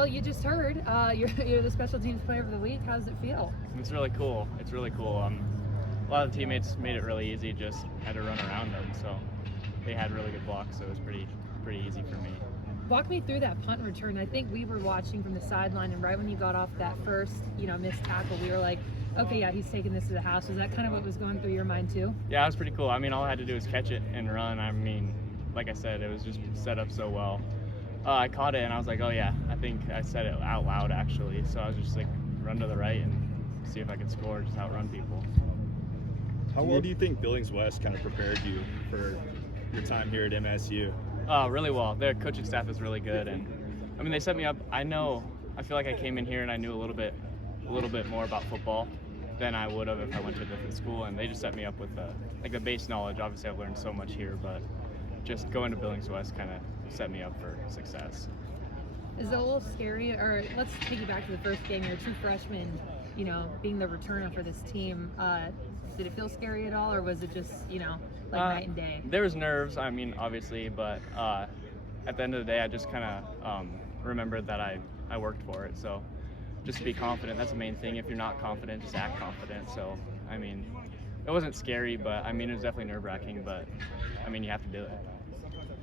Well, you just heard you're the special teams player of the week. How does it feel? It's really cool. It's really cool. A lot of the teammates made it really easy. Just had to run around them, so they had really good blocks. So it was pretty easy for me. Walk me through that punt return. I think we were watching from the sideline, and right when you got off that first, missed tackle, we were like, okay, yeah, he's taking this to the house. Was that kind of what was going through your mind too? Yeah, it was pretty cool. I mean, all I had to do was catch it and run. I mean, like I said, it was just set up so well. I caught it, and I was like, oh yeah, I think I said it out loud actually. So I was just like, run to the right and see if I could score, just outrun people. How well do you think Billings West kind of prepared you for your time here at MSU? Really well. Their coaching staff is really good, and I mean, they set me up. I feel like I came in here and I knew a little bit more about football than I would have if I went to a different school, and they just set me up with the base knowledge. Obviously, I've learned so much here, but just going to Billings West kind of set me up for success. Is it a little scary, or let's take you back to the first game, you're two freshmen, being the returner for this team. Did it feel scary at all, or was it just, night and day? There was nerves, I mean, obviously, but at the end of the day, I just kind of remembered that I worked for it. So just be confident. That's the main thing. If you're not confident, just act confident. So, I mean, it wasn't scary, but I mean, it was definitely nerve-wracking, but I mean, you have to do it.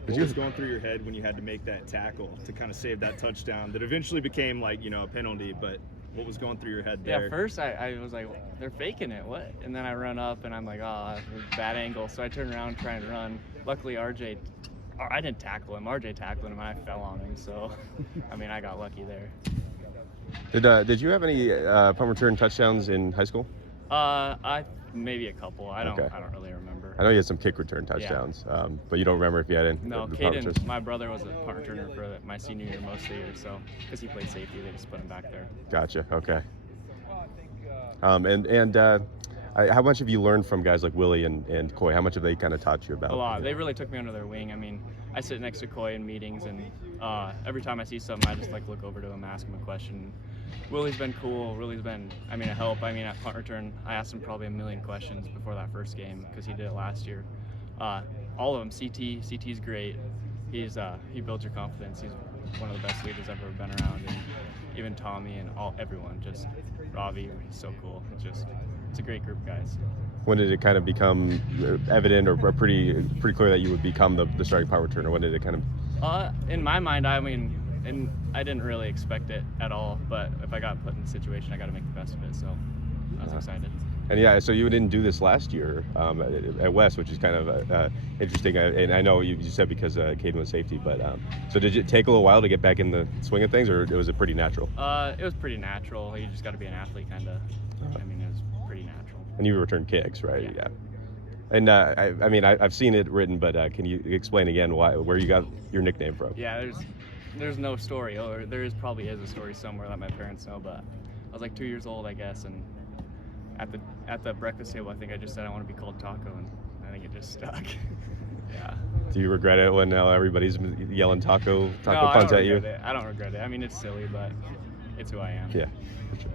What was going through your head when you had to make that tackle to kind of save that touchdown that eventually became a penalty, but what was going through your head there? Yeah, first I was like, they're faking it, what? And then I run up and I'm like, oh, bad angle. So I turn around, try and run. Luckily, I didn't tackle him. RJ tackled him and I fell on him. So, I mean, I got lucky there. Did you have any punt return touchdowns in high school? Maybe a couple. I don't really remember. I know you had some kick return touchdowns, but you don't remember if you had any? No, Caden, my brother was a punt returner for my senior year most of the year, so because he played safety, they just put him back there. Gotcha. Okay. How much have you learned from guys like Willie and Coy? How much have they kind of taught you about? A lot. They really took me under their wing. I mean, I sit next to Coy in meetings, and every time I see something, I just look over to him, ask him a question. Willie's been cool. Willie's been, a help. I mean, at punt return, I asked him probably a million questions before that first game because he did it last year. All of them. CT's great. He builds your confidence. He's one of the best leaders I've ever been around, and even Tommy and everyone. Just Ravi, he's so cool. It's a great group of guys. When did it kind of become evident or pretty clear that you would become the starting punt returner? When did it kind of? In my mind, I mean. And I didn't really expect it at all, but if I got put in the situation, I got to make the best of it, so I was excited. And yeah, so you didn't do this last year at West, which is kind of interesting. And I know you said because Caden was safety, but so did it take a little while to get back in the swing of things, or was it pretty natural? It was pretty natural. You just got to be an athlete, kind of. I mean, it was pretty natural. And you return kicks, right? Yeah. And I've seen it written, but can you explain again where you got your nickname from? Yeah, there's no story, or there probably is a story somewhere that my parents know, but I was like 2 years old, I guess, and at the breakfast table, I think I just said I want to be called Taco, and I think it just stuck. Yeah. Do you regret it when everybody's yelling taco No, punts at you? I don't regret it. I mean, it's silly, but it's who I am. Yeah, for sure.